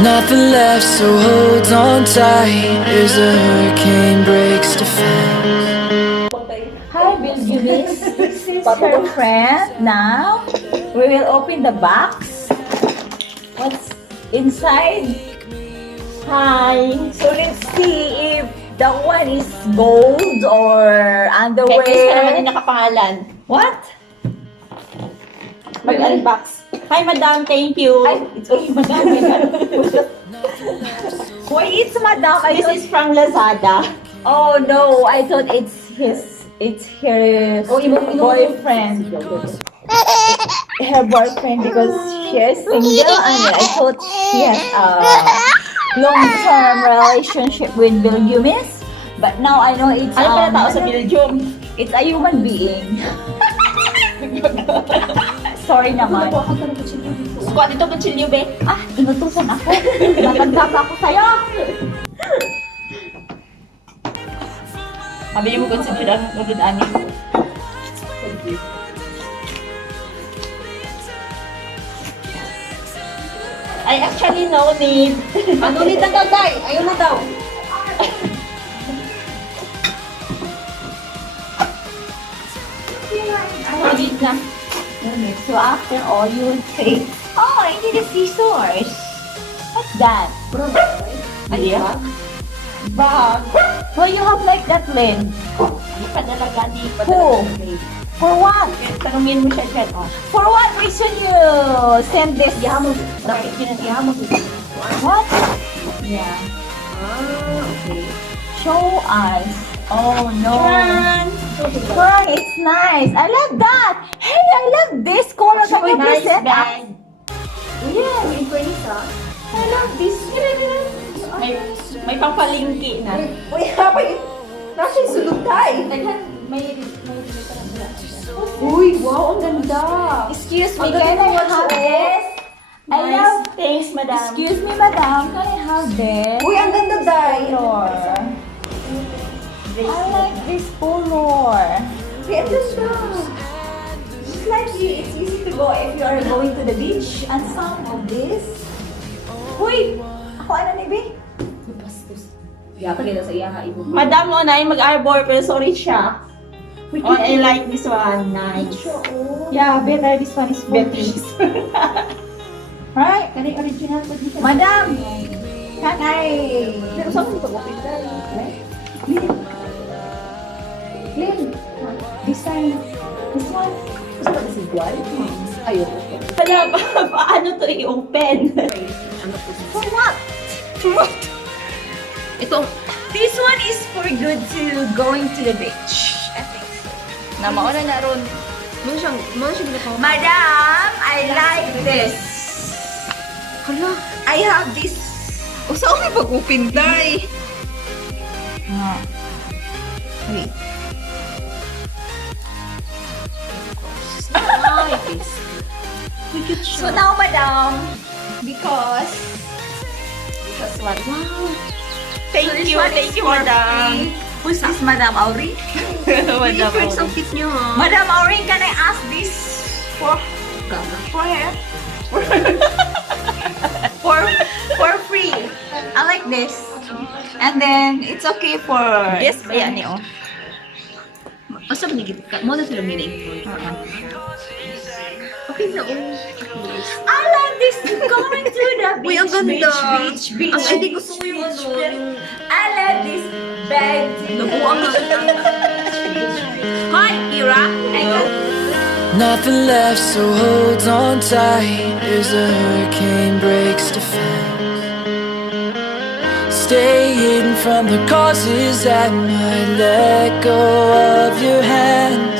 Nothing left, so hold on tight as the hurricane breaks defense. Hi, Bilgulis. This is her friend. Now, we will open the box. What's inside? Hi. So, let's see if that one is gold or underwear. Kaya Kriz naman yung nakapangalan. What? Mag-unbox. Hi, madam. Thank you. Ay, it's okay, madam. Why it's madam? This is from Lazada. Oh no, I thought it's her boyfriend. Her boyfriend because she is single and I thought she has a long-term relationship with Bill Yumis. But now I know it's Ano pala tao sa Belgium? it's a human being. Sorry naman. Kuha dito kutsilyo, be. Ah, inutusan ako. Natagdag ako sa'yo. Mabili mo kutsilyo lang. Nagod amin. I actually no need. Ano ulit ang tatay? Ayun na daw. Mabili na. So after all, you would say, oh, I need a scissors. What's that? Idea? Bag. Well, you have like that lid. Hindi pa talaga. Who? For what? Tanungin mo siya dyan. For what reason you send this? Bakit pinatiyahan mo? What? Yeah. Okay. Show us. Oh no. Fran, it's nice. I love that. Hey, I love this color. Can you please set up? Yeah, may Kriz I love this. May pampalingki na. Uy, hapay. Nasa sulog tayo. Uy, wow, ang ganda. Excuse me, Ang can ganda I naman have siya. this? I Nice. love. Thanks, madam. Excuse me, madam. Can I have this? Uy, ang ganda, Day. Color. I like this color. Ang ganda. It's like it's easy to go if you are going to the beach. And some of this. Uy, ako ano ni Bi? Madam mo na yung mag-arbor, pero sorry siya. Oh, I like this one. Nice. Yeah, better. This one is better. Right? Kani original po dito. Madam, can I? Pero saan mo ito kapita? Lynn, design. This one. Gusto ba kasi igual? Ayoko. Wala ba? Paano to i-open? For what? Ito. This one is for good to going to the beach. I think so. Na mauna na ron. Mo siyang ginagawa. Madam, I like this. Hala. I have this. O saan may pag-open, Day? Wait. So now, madam, because What? Wow. Thank this you, one thank is you, for madam. free. Who's this, Madam Auring? Madam. cute niyo, Madam Auring, can I ask this for her? for free. I like this. And then it's okay for Yes, ba yan niyo? Asa ba nigit ka? Mo na sila meaning. Okay na I like this going to the beach. Uy, ang ganda. Beach. Ang hindi gusto ko yung ano. I like this bag. Nabuang na. Hi, Kira. Nothing left, so hold on tight as the hurricane breaks defense. Stay hidden from the causes that might let go of your hands.